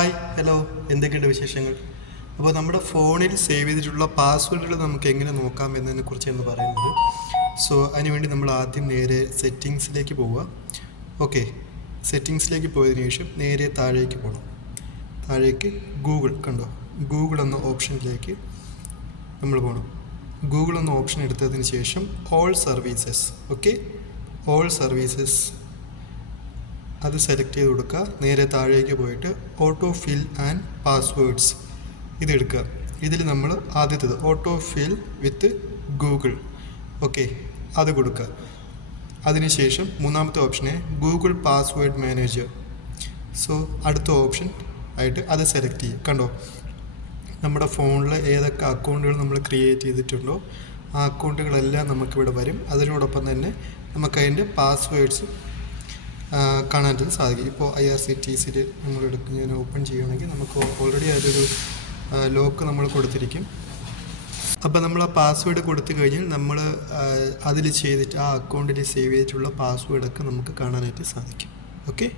Hi hello എന്തൊക്കെയുണ്ട് വിശേഷങ്ങൾ? അപ്പോൾ നമ്മുടെ ഫോണിൽ സേവ് ചെയ്തിട്ടുള്ള പാസ്വേഡുകൾ നമുക്ക് എങ്ങനെ നോക്കാം എന്നതിനെ കുറിച്ചാണ് പറയുന്നത്. അതിനുവേണ്ടി നമ്മൾ ആദ്യം നേരെ സെറ്റിങ്സിലേക്ക് പോവുക. ഓക്കെ, സെറ്റിങ്സിലേക്ക് പോയതിനു ശേഷം നേരെ താഴേക്ക് പോകണം. താഴേക്ക് ഗൂഗിൾ കണ്ടോ, ഗൂഗിൾ എന്ന ഓപ്ഷനിലേക്ക് നമ്മൾ പോകണം. ഗൂഗിൾ എന്ന ഓപ്ഷൻ എടുത്തതിന് ശേഷം all services, okay, all services അത് സെലക്ട് ചെയ്ത് കൊടുക്കുക. നേരെ താഴേക്ക് പോയിട്ട് ഓട്ടോ ഫിൽ ആൻഡ് പാസ്വേഡ്സ് ഇതെടുക്കുക. ഇതിൽ നമ്മൾ ആദ്യത്തേത് auto fill with Google, okay, അത് കൊടുക്കുക. അതിനുശേഷം മൂന്നാമത്തെ ഓപ്ഷനെ ഗൂഗിൾ പാസ്വേഡ് മാനേജർ. അടുത്ത ഓപ്ഷൻ ആയിട്ട് അത് സെലക്ട് ചെയ്യുക. കണ്ടോ, നമ്മുടെ ഫോണിൽ ഏതൊക്കെ അക്കൗണ്ടുകൾ നമ്മൾ ക്രിയേറ്റ് ചെയ്തിട്ടുണ്ടോ ആ അക്കൗണ്ടുകളെല്ലാം നമുക്കിവിടെ വരും. അതിനോടൊപ്പം തന്നെ നമുക്കതിൻ്റെ പാസ്വേഡ്സ് കാണാനായിട്ട് സാധിക്കും. ഇപ്പോൾ IRCTC നമ്മൾ ഞാൻ ഓപ്പൺ ചെയ്യുകയാണെങ്കിൽ നമുക്ക് ഓൾറെഡി അതൊരു ലോക്ക് നമ്മൾ കൊടുത്തിരിക്കും. അപ്പോൾ നമ്മൾ ആ പാസ്വേഡ് കൊടുത്തു കഴിഞ്ഞാൽ നമ്മൾ അതിൽ ചെയ്തിട്ട് ആ അക്കൗണ്ടിൽ സേവ് ചെയ്തിട്ടുള്ള പാസ്വേഡൊക്കെ നമുക്ക് കാണാനായിട്ട് സാധിക്കും. ഓക്കെ.